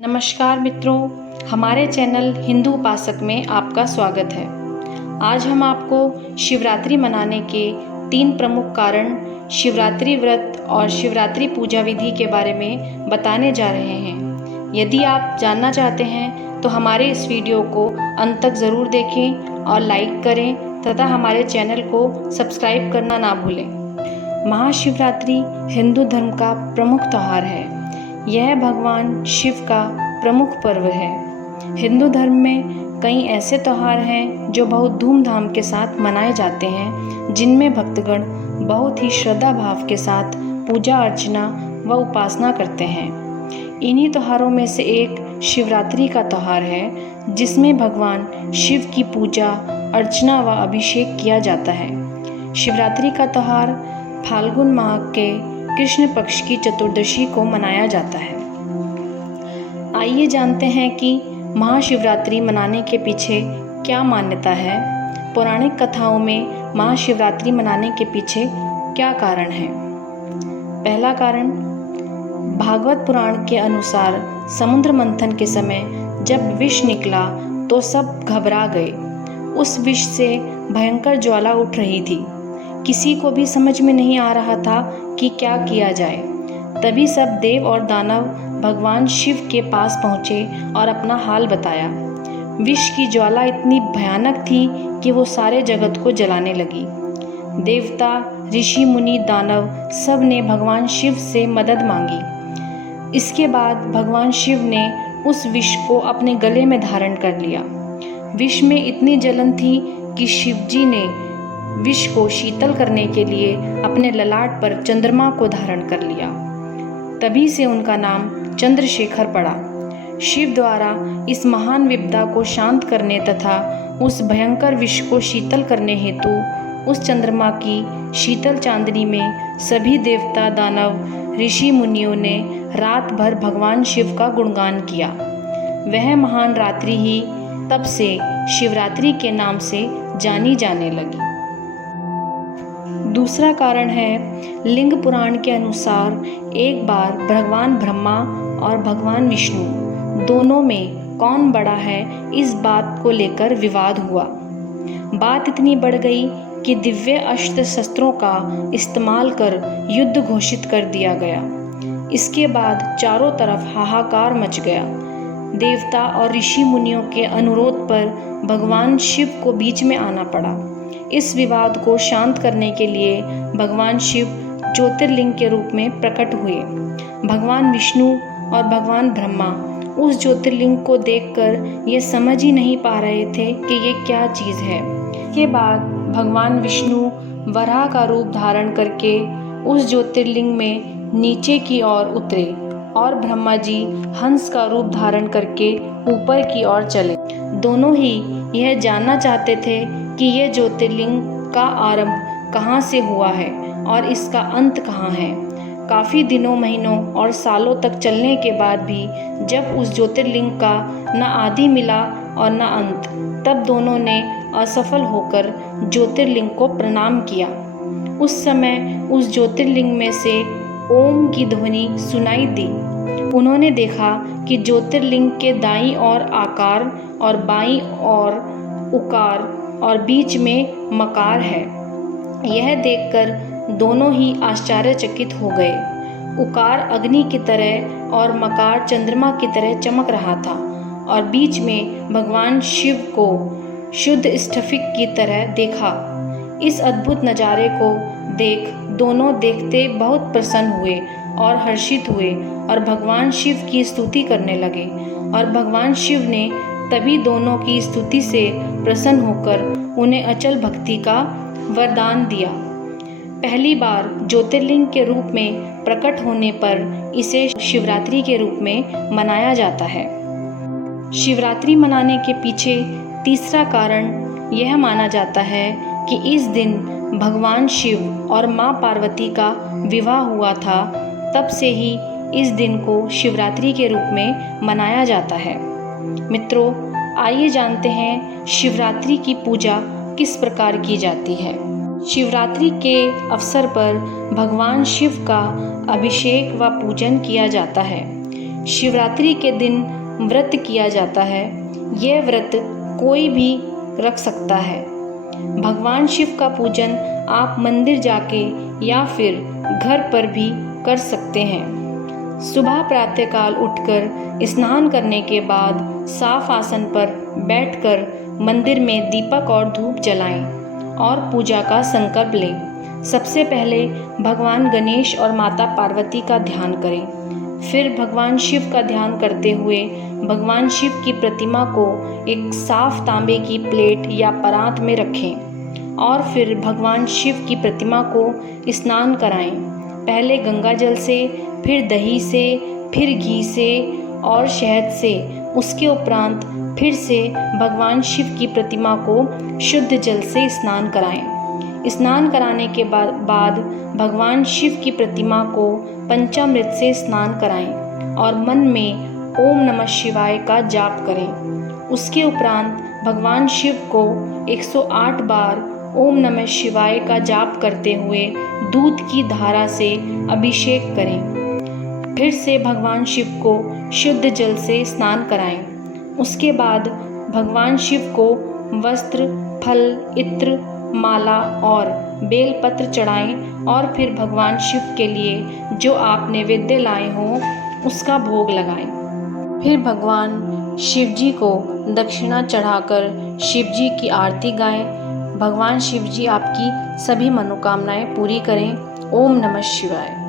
नमस्कार मित्रों, हमारे चैनल हिंदू उपासक में आपका स्वागत है। आज हम आपको शिवरात्रि मनाने के 3 प्रमुख कारण, शिवरात्रि व्रत और शिवरात्रि पूजा विधि के बारे में बताने जा रहे हैं। यदि आप जानना चाहते हैं तो हमारे इस वीडियो को अंत तक ज़रूर देखें और लाइक करें तथा हमारे चैनल को सब्सक्राइब करना ना भूलें। महाशिवरात्रि हिंदू धर्म का प्रमुख त्यौहार है। यह भगवान शिव का प्रमुख पर्व है। हिंदू धर्म में कई ऐसे त्यौहार हैं जो बहुत धूमधाम के साथ मनाए जाते हैं, जिनमें भक्तगण बहुत ही श्रद्धा भाव के साथ पूजा अर्चना व उपासना करते हैं। इन्हीं त्योहारों में से एक शिवरात्रि का त्यौहार है, जिसमें भगवान शिव की पूजा अर्चना व अभिषेक किया जाता है। शिवरात्रि का त्यौहार फाल्गुन माह के कृष्ण पक्ष की चतुर्दशी को मनाया जाता है। आइए जानते हैं कि महाशिवरात्रि मनाने के पीछे क्या मान्यता है। पौराणिक कथाओं में महाशिवरात्रि मनाने के पीछे क्या कारण है। पहला कारण, भागवत पुराण के अनुसार समुद्र मंथन के समय जब विष निकला तो सब घबरा गए। उस विष से भयंकर ज्वाला उठ रही थी। किसी को भी समझ में नहीं आ रहा था कि क्या किया जाए। तभी सब देव और दानव भगवान शिव के पास पहुँचे और अपना हाल बताया। विष की ज्वाला इतनी भयानक थी कि वो सारे जगत को जलाने लगी। देवता, ऋषि, मुनि, दानव सब ने भगवान शिव से मदद मांगी। इसके बाद भगवान शिव ने उस विष को अपने गले में धारण कर लिया। विष में इतनी जलन थी कि शिवजी ने विष को शीतल करने के लिए अपने ललाट पर चंद्रमा को धारण कर लिया। तभी से उनका नाम चंद्रशेखर पड़ा। शिव द्वारा इस महान विपदा को शांत करने तथा उस भयंकर विष को शीतल करने हेतु उस चंद्रमा की शीतल चांदनी में सभी देवता, दानव, ऋषि, मुनियों ने रात भर भगवान शिव का गुणगान किया। वह महान रात्रि ही तब से शिवरात्रि के नाम से जानी जाने लगी। दूसरा कारण है, लिंग पुराण के अनुसार एक बार भगवान ब्रह्मा और भगवान विष्णु दोनों में कौन बड़ा है, इस बात को लेकर विवाद हुआ। बात इतनी बढ़ गई कि दिव्य अस्त्र शस्त्रों का इस्तेमाल कर युद्ध घोषित कर दिया गया। इसके बाद चारों तरफ हाहाकार मच गया। देवता और ऋषि मुनियों के अनुरोध पर भगवान शिव को बीच में आना पड़ा। इस विवाद को शांत करने के लिए भगवान शिव ज्योतिर्लिंग के रूप में प्रकट हुए। भगवान विष्णु और भगवान ब्रह्मा उस ज्योतिर्लिंग को देखकर ये समझ ही नहीं पा रहे थे कि ये क्या चीज़ है। इसके बाद भगवान विष्णु वराह का रूप धारण करके उस ज्योतिर्लिंग में नीचे की ओर उतरे और ब्रह्मा जी हंस का रूप धारण करके ऊपर की ओर चले। दोनों ही यह जानना चाहते थे कि यह ज्योतिर्लिंग का आरंभ कहाँ से हुआ है और इसका अंत कहाँ है। काफ़ी दिनों, महीनों और सालों तक चलने के बाद भी जब उस ज्योतिर्लिंग का न आदि मिला और न अंत, तब दोनों ने असफल होकर ज्योतिर्लिंग को प्रणाम किया। उस समय उस ज्योतिर्लिंग में से ओम की ध्वनि सुनाई दी। उन्होंने देखा कि ज्योतिर्लिंग के दाईं ओर आकार और बाईं ओर उकार और बीच में मकार है। यह देखकर दोनों ही आश्चर्यचकित हो गए। उकार अग्नि की तरह और मकार चंद्रमा की तरह चमक रहा था और बीच में भगवान शिव को शुद्ध स्फटिक की तरह देखा। इस अद्भुत नज़ारे को देख दोनों देखते बहुत प्रसन्न हुए और हर्षित हुए और भगवान शिव की स्तुति करने लगे। और भगवान शिव ने तभी दोनों की स्तुति से प्रसन्न होकर उन्हें अचल भक्ति का वरदान दिया। पहली बार ज्योतिर्लिंग के रूप में प्रकट होने पर इसे शिवरात्रि के रूप में मनाया जाता है। शिवरात्रि मनाने के पीछे तीसरा कारण यह माना जाता है कि इस दिन भगवान शिव और माँ पार्वती का विवाह हुआ था। तब से ही इस दिन को शिवरात्रि के रूप में मनाया जाता है। मित्रों, आइए जानते हैं शिवरात्रि की पूजा किस प्रकार की जाती है। शिवरात्रि के अवसर पर भगवान शिव का अभिषेक व पूजन किया जाता है। शिवरात्रि के दिन व्रत किया जाता है। यह व्रत कोई भी रख सकता है। भगवान शिव का पूजन आप मंदिर जाके या फिर घर पर भी कर सकते हैं। सुबह प्रातःकाल उठकर स्नान करने के बाद साफ आसन पर बैठकर मंदिर में दीपक और धूप जलाएं और पूजा का संकल्प लें। सबसे पहले भगवान गणेश और माता पार्वती का ध्यान करें। फिर भगवान शिव का ध्यान करते हुए भगवान शिव की प्रतिमा को एक साफ तांबे की प्लेट या परात में रखें और फिर भगवान शिव की प्रतिमा को स्नान कराएं। पहले गंगा जल से, फिर दही से, फिर घी से और शहद से। उसके उपरांत फिर से भगवान शिव की प्रतिमा को शुद्ध जल से स्नान कराएं। स्नान कराने के बाद भगवान शिव की प्रतिमा को पंचामृत से स्नान कराएं और मन में ओम नमः शिवाय का जाप करें। उसके उपरांत भगवान शिव को 108 बार ओम नमः शिवाय का जाप करते हुए दूध की धारा से अभिषेक करें। फिर से भगवान शिव को शुद्ध जल से स्नान कराएं। उसके बाद भगवान शिव को वस्त्र, फल, इत्र, माला और बेलपत्र चढ़ाएं और फिर भगवान शिव के लिए जो आप नैवेद्य लाए हों उसका भोग लगाएं। फिर भगवान शिव जी को दक्षिणा चढ़ाकर शिव जी की आरती गाएं। भगवान शिव जी आपकी सभी मनोकामनाएं पूरी करें। ओम नमः शिवाय।